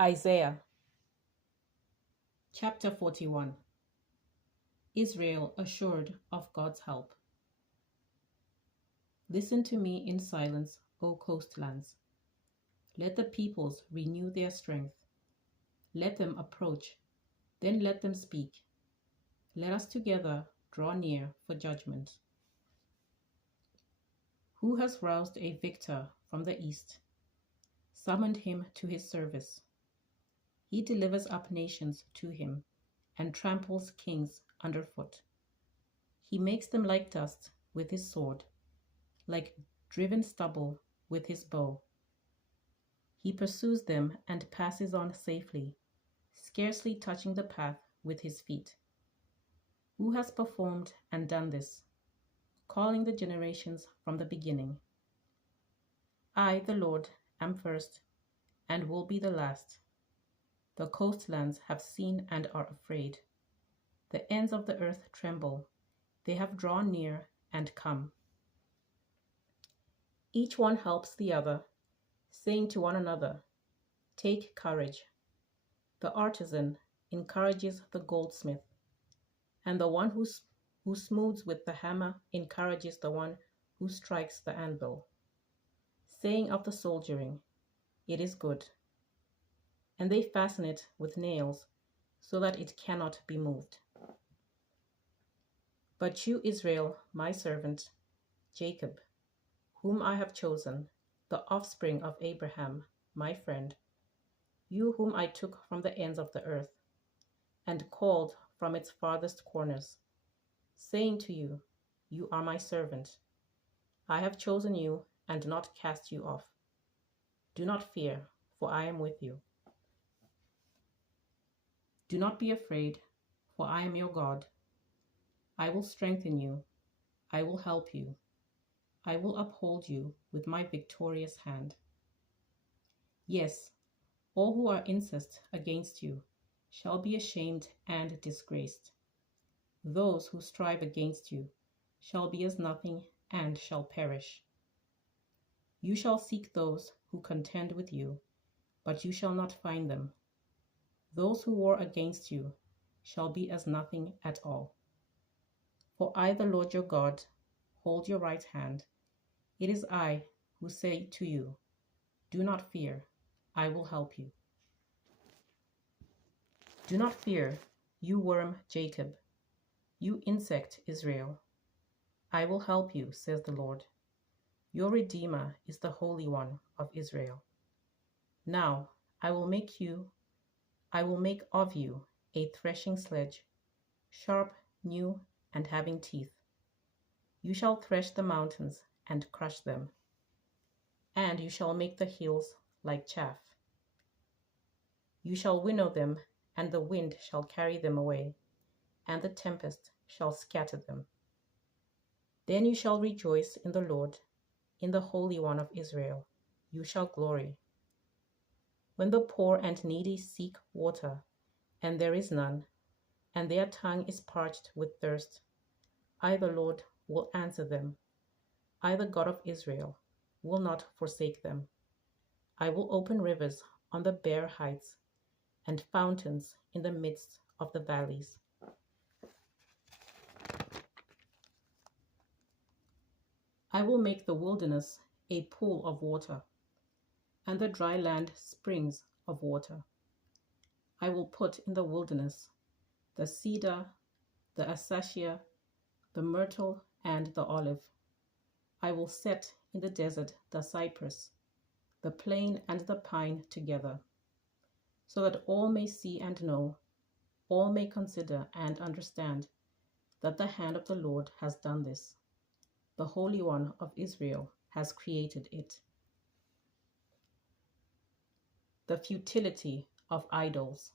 Isaiah chapter 41. Israel assured of God's help. Listen to me in silence, O coastlands. Let the peoples renew their strength. Let them approach, then let them speak. Let us together draw near for judgment. Who has roused a victor from the east, summoned him to his service? He delivers up nations to him and tramples kings underfoot. He makes them like dust with his sword, like driven stubble with his bow. He pursues them and passes on safely, scarcely touching the path with his feet. Who has performed and done this, calling the generations from the beginning? I, the Lord, am first and will be the last. The coastlands have seen and are afraid. The ends of the earth tremble. They have drawn near and come. Each one helps the other, saying to one another, "Take courage." The artisan encourages the goldsmith, and the one who smooths with the hammer encourages the one who strikes the anvil, saying of the soldiering, "It is good." And they fasten it with nails, so that it cannot be moved. But you, Israel, my servant, Jacob, whom I have chosen, the offspring of Abraham, my friend, you whom I took from the ends of the earth, and called from its farthest corners, saying to you, "You are my servant." I have chosen you and not cast you off. Do not fear, for I am with you. Do not be afraid, for I am your God. I will strengthen you. I will help you. I will uphold you with my victorious hand. Yes, all who are incensed against you shall be ashamed and disgraced. Those who strive against you shall be as nothing and shall perish. You shall seek those who contend with you, but you shall not find them. Those who war against you shall be as nothing at all. For I, the Lord your God, hold your right hand. It is I who say to you, "Do not fear, I will help you." Do not fear, you worm Jacob, you insect Israel. I will help you, says the Lord. Your Redeemer is the Holy One of Israel. Now I will make of you a threshing sledge, sharp, new, and having teeth. You shall thresh the mountains and crush them, and you shall make the hills like chaff. You shall winnow them, and the wind shall carry them away, and the tempest shall scatter them. Then you shall rejoice in the Lord, in the Holy One of Israel. You shall glory. When the poor and needy seek water, and there is none, and their tongue is parched with thirst, I, the Lord, will answer them. I, the God of Israel, will not forsake them. I will open rivers on the bare heights, and fountains in the midst of the valleys. I will make the wilderness a pool of water, and the dry land springs of water. I will put in the wilderness the cedar, the acacia, the myrtle, and the olive. I will set in the desert the cypress, the plane and the pine together, so that all may see and know, all may consider and understand that the hand of the Lord has done this. The Holy One of Israel has created it. The futility of idols.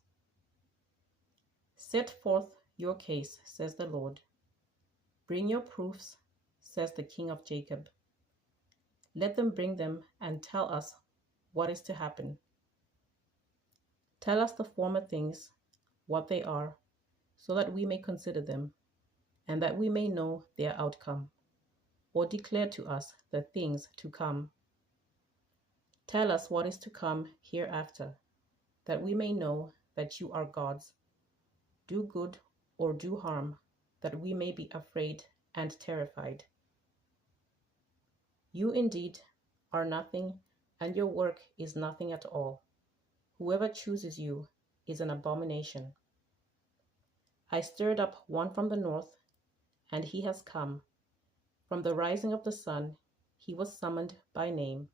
Set forth your case, says the Lord. Bring your proofs, says the King of Jacob. Let them bring them and tell us what is to happen. Tell us the former things, what they are, so that we may consider them, and that we may know their outcome, or declare to us the things to come. Tell us what is to come hereafter. that we may know that you are God's. Do good or do harm, that we may be afraid and terrified. You indeed are nothing, and your work is nothing at all. Whoever chooses you is an abomination. I stirred up one from the north, and he has come. From the rising of the sun, he was summoned by name.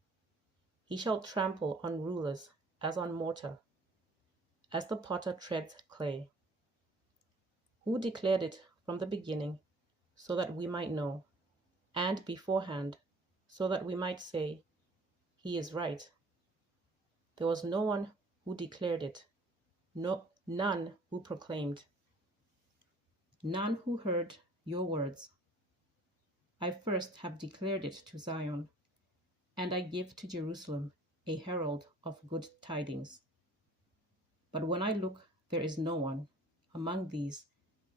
He shall trample on rulers as on mortar, as the potter treads clay. Who declared it from the beginning, so that we might know, and beforehand, so that we might say, He is right. There was no one who declared it, none who proclaimed, none who heard your words. I first have declared it to Zion, and I give to Jerusalem a herald of good tidings. But when I look, there is no one. Among these,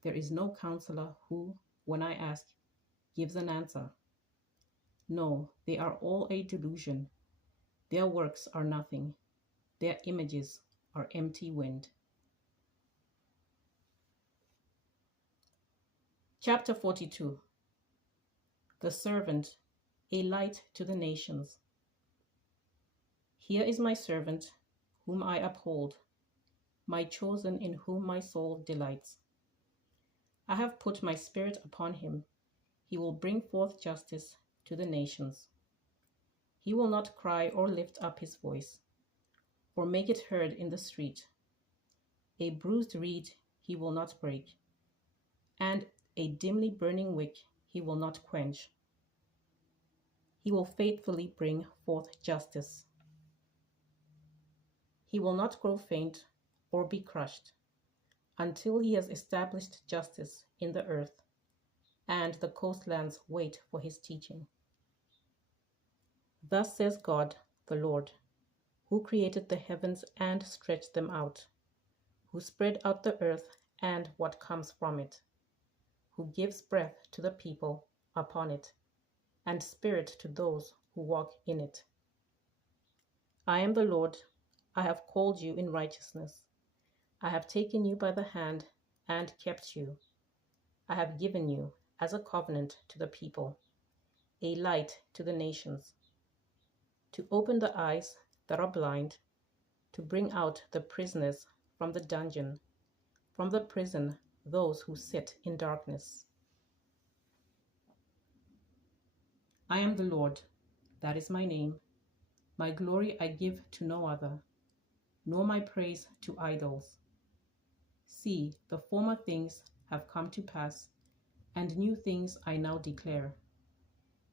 there is no counselor who, when I ask, gives an answer. No, they are all a delusion. Their works are nothing. Their images are empty wind. Chapter 42. The servant, a light to the nations. Here is my servant, whom I uphold, my chosen, in whom my soul delights. I have put my spirit upon him. He will bring forth justice to the nations. He will not cry or lift up his voice, or make it heard in the street. A bruised reed he will not break, and a dimly burning wick he will not quench. He will faithfully bring forth justice. He will not grow faint or be crushed until he has established justice in the earth, and the coastlands wait for his teaching. Thus says God, the Lord, who created the heavens and stretched them out, who spread out the earth and what comes from it, who gives breath to the people upon it, and spirit to those who walk in it. I am the Lord. I have called you in righteousness. I have taken you by the hand and kept you. I have given you as a covenant to the people, a light to the nations, to open the eyes that are blind, to bring out the prisoners from the dungeon, from the prison those who sit in darkness. I am the Lord, that is my name. My glory I give to no other, nor my praise to idols. See, the former things have come to pass, and new things I now declare.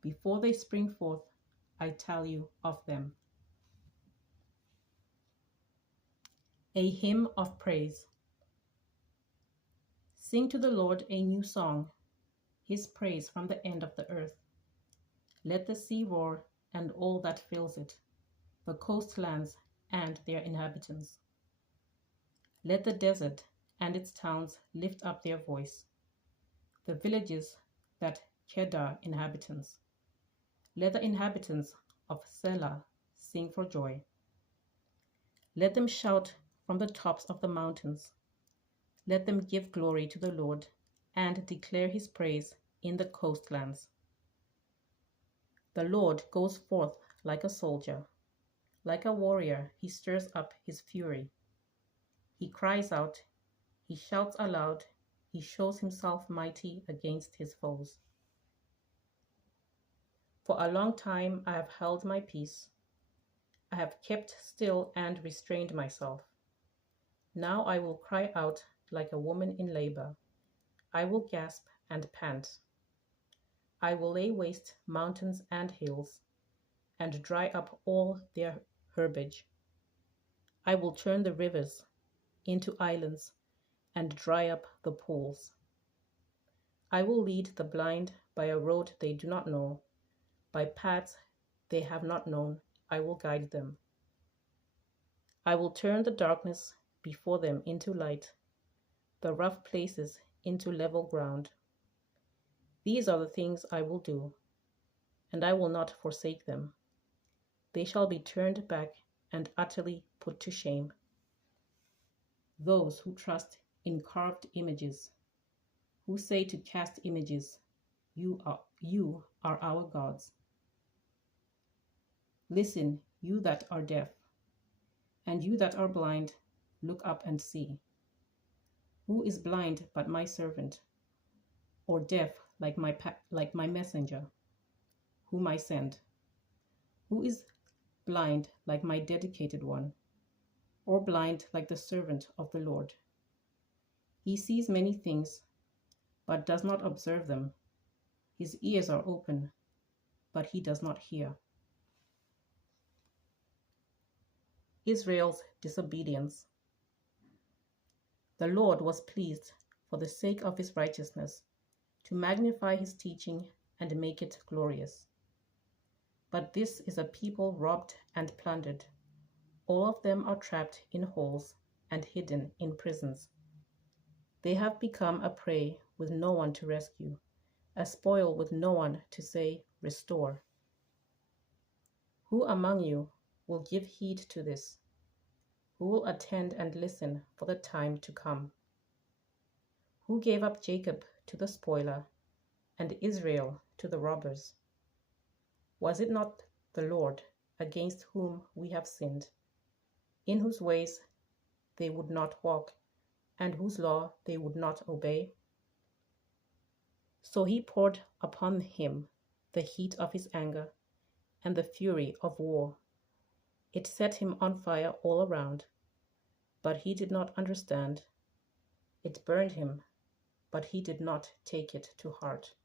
Before they spring forth, I tell you of them. A hymn of praise. Sing to the Lord a new song, his praise from the end of the earth. Let the sea roar and all that fills it, the coastlands and their inhabitants. Let the desert and its towns lift up their voice, the villages that Kedar inhabitants. Let the inhabitants of Selah sing for joy. Let them shout from the tops of the mountains. Let them give glory to the Lord and declare his praise in the coastlands. The Lord goes forth like a soldier. Like a warrior, he stirs up his fury. He cries out, he shouts aloud, he shows himself mighty against his foes. For a long time I have held my peace. I have kept still and restrained myself. Now I will cry out like a woman in labor. I will gasp and pant. I will lay waste mountains and hills, and dry up all their herbage. I will turn the rivers into islands and dry up the pools. I will lead the blind by a road they do not know. By paths they have not known, I will guide them. I will turn the darkness before them into light, the rough places into level ground. These are the things I will do, and I will not forsake them. They shall be turned back and utterly put to shame. those who trust in carved images, who say to cast images, you are our gods. Listen, you that are deaf, and you that are blind, look up and see. Who is blind but my servant, or deaf like my messenger, whom I send? Who is blind like my dedicated one, or blind like the servant of the Lord? He sees many things, but does not observe them. His ears are open, but he does not hear. Israel's disobedience. The Lord was pleased, for the sake of his righteousness, to magnify his teaching and make it glorious. But this is a people robbed and plundered. All of them are trapped in holes and hidden in prisons. They have become a prey with no one to rescue, a spoil with no one to say, "Restore." Who among you will give heed to this? Who will attend and listen for the time to come? Who gave up Jacob to the spoiler and Israel to the robbers? Was it not the Lord, against whom we have sinned, in whose ways they would not walk, and whose law they would not obey? So he poured upon him the heat of his anger and the fury of war. It set him on fire all around, but he did not understand. It burned him, but he did not take it to heart.